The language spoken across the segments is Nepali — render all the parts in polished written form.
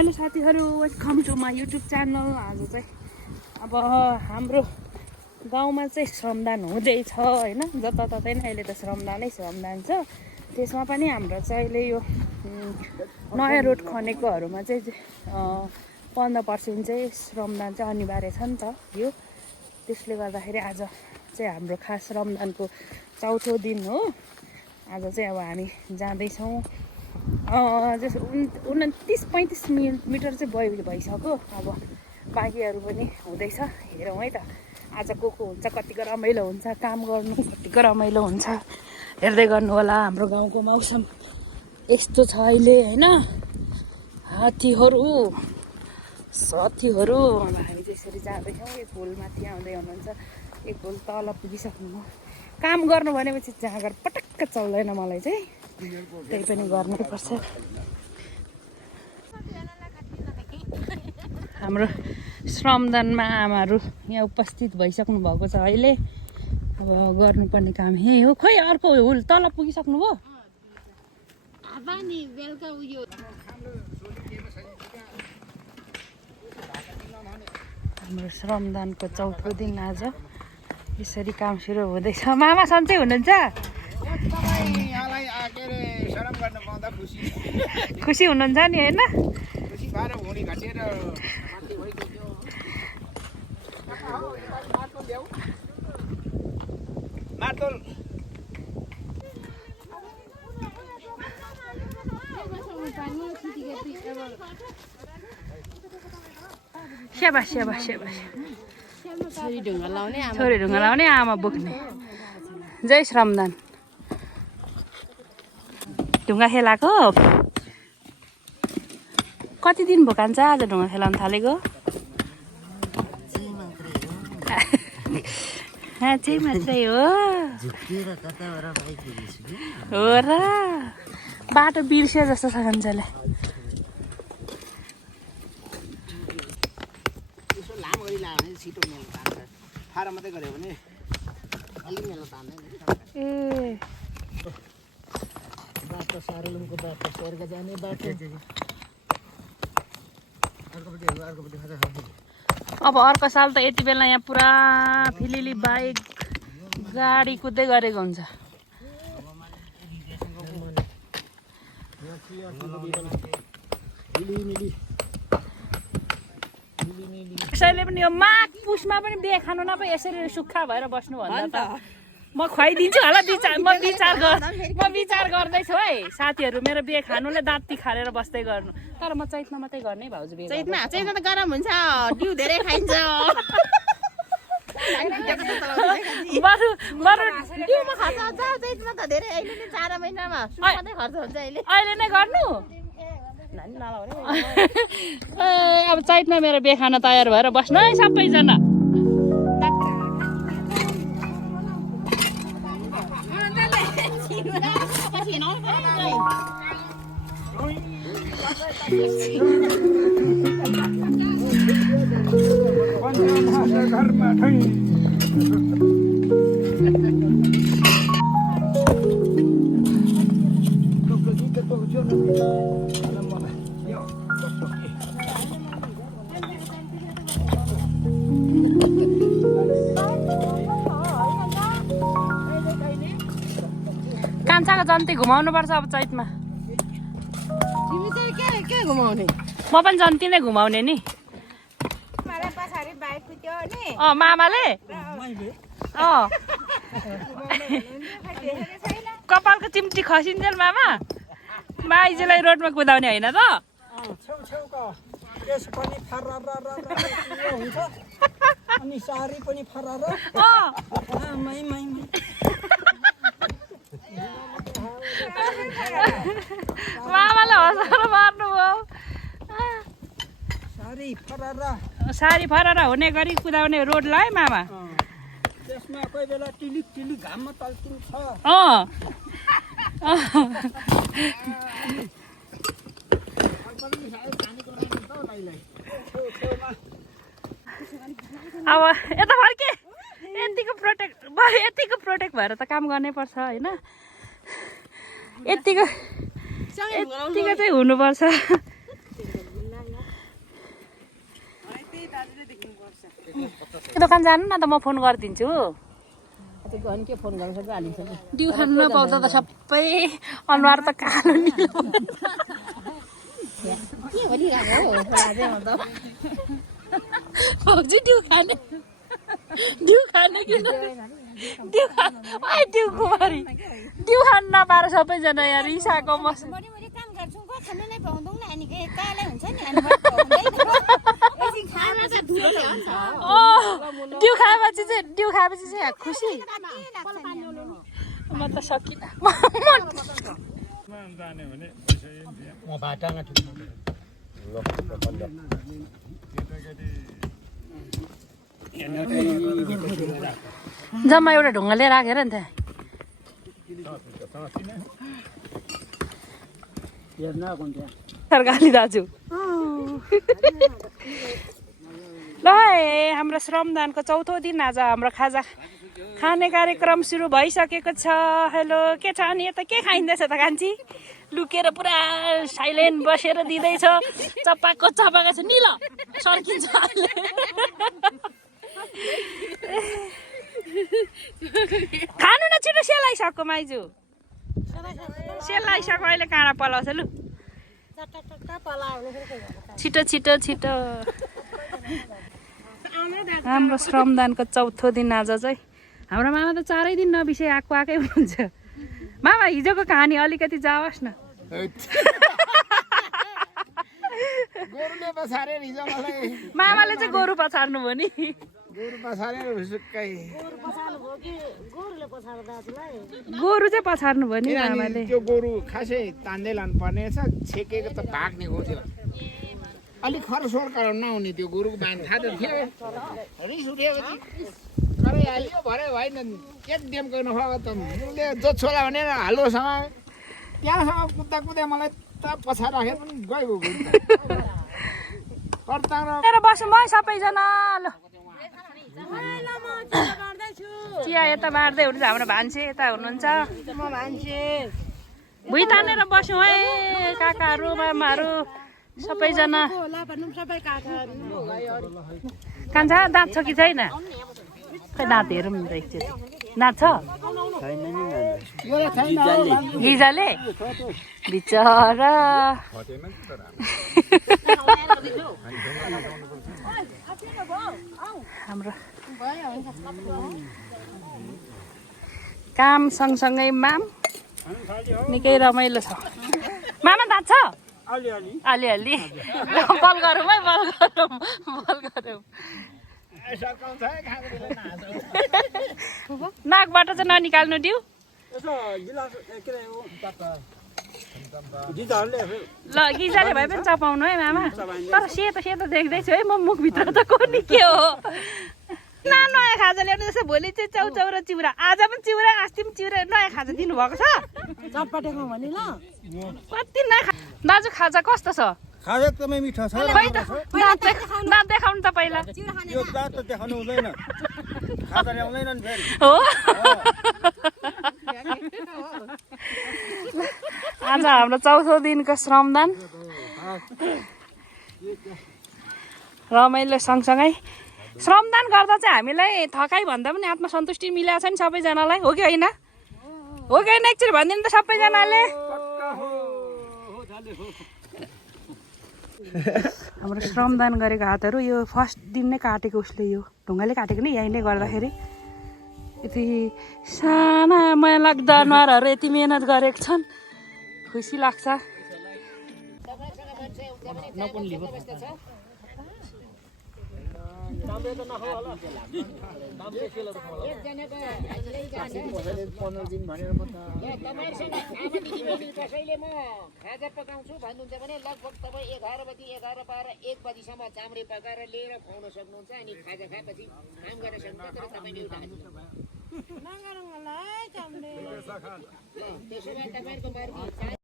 हेलो साथीहरू, welcome to my YouTube channel. आज चाहिँ अब हाम्रो गाउँमा चाहिँ श्रमदान हुँदैछ होइन, जताततै नै अहिले त श्रमदान छ। त्यसमा पनि हाम्रो चाहिँ अहिले यो नयाँ रोड खनेकोहरूमा चाहिँ 15% चाहिँ श्रमदान चाहिँ अनिवार्य छ नि त यो। त्यसले गर्दाखेरि आज चाहिँ हाम्रो खास श्रमदानको चौथो दिन हो। आज चाहिँ अब हामी जाँदैछौँ। जस्तो 29-35 मिटर चाहिँ भइसक्यो। अब बाँकीहरू पनि हुँदैछ, हेरौँ है त आज को हुन्छ, कतिको रमाइलो हुन्छ, काम गर्नु कतिको रमाइलो हुन्छ। हेर्दै गर्नु होला। हाम्रो गाउँको मौसम यस्तो छ अहिले होइन, हात्तीहरू अब हामी त्यसरी जाँदैछौँ। एक पुल माथि आउँदै हुनुहुन्छ, एक पुल तल पुगिसक्नु। काम गर्नु भनेपछि जाँगर पटक्क चल्दैन मलाई चाहिँ, त्यही पनि गर्नैपर्छ। हाम्रो श्रमदानमा आमाहरू यहाँ उपस्थित भइसक्नु भएको छ अहिले। अब गर्नुपर्ने काम यही हो। खोइ अर्को हुल तल पुगिसक्नु भयो। हाम्रो श्रमदानको चौथो दिन आज यसरी काम सुरु हुँदैछ। मामा सन्चै हुनुहुन्छ? खुसी हुनुहुन्छ नि होइन? छोरी ढुङ्गा लाउने आमा बोक्ने। जय श्रमदान। ढुङ्गा खेलाएको कति दिन भयो कान्छ आज ढुङ्गा खेलाउनु थालेको? चाहिँ मात्रै हो र बाटो बिर्स्यो जस्तो छ कान्छाले। ए बाटो सारुलुङको बाटो स्वर्ग जाने बाटो। अब अर्को साल त यति बेला यहाँ पुरा फिलिली बाइक गाडी कुद्दै गरेको हुन्छ। कसैले पनि यो माघ पुसमा पनि बिहे खानु नपाए यसरी सुक्खा भएर बस्नु भन्दा त म खुवाइदिन्छु होला। म विचार गर्दैछु है साथीहरू, मेरो बिहे खानुले दाँत तिखारेर बस्दै गर्नु। तर म चैतमा मात्रै गर्ने भाउजू बिहे। चैतमा त गरम हुन्छ, डिउ धेरै खाइन्छ। अहिले नै गर्नु। अब चैतमा मेरो बिहे खान तयार भएर बस्नु है सबैजना। कान्छाको जन्ती घुमाउनु पर्छ अब चैतमा। के घुमाउने? म पनि जन्ती नै घुमाउने नि। मामाले कपालको चिम्टी खसिन्छ मामा। माइजूलाई रोडमा कुदाउने होइन त? मामाले हँसाएर मार्नुभयो। सारी फरारा हुने गरी कुदाउने रोडलाई मामा। त्यसमा कोही बेला टिलिक घाममा तल्किन्छ। अब यता फर्के यतिको प्रोटेक्ट भएर त काम गर्नै पर्छ होइन। यतिको चाहिँ हुनुपर्छ। दोकान जानु न त म फोन गरिदिन्छु के फोन गर्नु सक्छ हालिन्छ नि डिउ खानु नपाउँदा त सबै अनुहार त कालो निलो के भनिरहेको हो राजेमा त भाउजू डिउ खाने किन डिउ खानु डिउ कुमारी डिउ खानु नपाएर सबैजना यहाँ रिसाएको मस काम गर्छौँ को खानु नै पाउँदैनौँ न अनि के कालै हुन्छ नि अनि एकछिन खाएपछि धुलो हुन्छ डिउ खाएपछि चाहिँ खुसी म त सकिनँ म बाटामा जम्मा एउटा ढुङ्गाले राखेर नि त्यहाँ सरकारी दाजु ल है हाम्रो श्रमदानको चौथो दिन आज हाम्रो खाजा खाने कार्यक्रम सुरु भइसकेको छ हेलो के छ अनि यता के खाइँदैछ त कान्छी लुकेर पुरा साइलेन्ट बसेर दिँदैछ चपाएको छ नि ल सर्किन्छ अहिले खानु न छिटो सेलाइसक्यो माइजू सेलाइसक्यो अहिले काँडा पलाउँछ लु छिटो हाम्रो श्रमदानको चौथो दिन आज चाहिँ हाम्रो मामा त 4 दिन नबिसे आएकै हुनुहुन्छ मामा हिजोको कहानी अलिकति जाओस् न गोरुले पछारे हिजो मलाई मामाले चाहिँ गोरु पछार्नु भयो नि गोरु पछारे हुसुक्कै गोरु चाहिँ पछार्नु भयो नि मामाले त्यो गोरु खासै तान्दै लानु पर्ने छ छेकेको त भाग्ने गयो अलिक खरसोर गराउन नहुने त्यो गोरुको बानी थाहा त थियो रिस उठेपछि करै हालियो भरे भएन एक डेमको नखाएको त उसले जो छोला भनेर हाल्लोसँग त्यहाँसँग कुद्दा मलाई त पछाडि राखेर पनि गयो बसौँ है सबैजना ल चिया यता बाँड्दै हुनुहुन्छ हाम्रो भान्से यता हुनुहुन्छ भुइँ तानेर बस्यौँ है काकाहरू मामाहरू सबैजना कान्छा दाँत छ कि छैन खै दाँत हेरौँ नि त एकचोटि दाँत छ गिजाले बिचरा हाम्रो काम सँगसँगै माम निकै रमाइलो छ मामा दाँत छ अलिअलि बल गरौँ है बल गरौँ नाकबाट चाहिँ ननिकाल्नु डिउ ल गिजाले भए पनि चपाउनु है मामा तर सेतो देख्दैछु है म मुखभित्र त कुनै के हो नयाँ खाजा ल्याउनु जस्तो भोलि चाहिँ चाउचाउ र चिउरा आज पनि चिउरा अस्ति पनि चिउरा नयाँ खाजा दिनुभएको छ चटपटेको भने ल कति नयाँ दाजु खाजा कस्तो छ खाजा एकदमै मिठो छ खै त दाँत देखाउनु त पहिला यो दाँत त देखाउनु हुँदैन खाजा ल्याउँदैन नि फेरि हो आज हाम्रो चौथो दिनको श्रमदान रमाइलो सँगसँगै श्रमदान गर्दा चाहिँ हामीलाई थकाइ भन्दा पनि आत्मसन्तुष्टि मिलाएको छ नि सबैजनालाई हो कि होइन एकचोटि भनिदिनु त सबैजनाले हाम्रो श्रमदान गरेको हातहरू यो फर्स्ट दिन नै काटेको उसले यो ढुङ्गाले काटेको नि यहीँले गर्दाखेरि यति साना माया लाग्दो अनुहारहरू यति मिहिनेत गरेको छन् खुसी लाग्छ कसैले म खाजा पकाउँछु भन्नुहुन्छ भने लगभग तपाईँ 11 बजी 11 12 1 बजीसम्म चाम्रे पकाएर लिएर खुवाउन सक्नुहुन्छ अनि खाजा खाएपछि काम गर्न सक्नुहुन्छ तर तपाईँले एउटा त्यसो भए तपाईँको मर्जी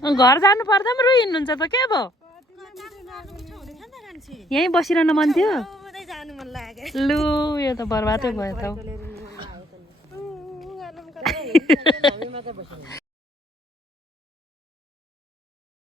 घर जानु पर्दा पनि रोइहिँड्नुहुन्छ त के भयो यहीँ बसिरहन मन थियो जानु मन लाग्यो लु यो त बर्बादै भयो त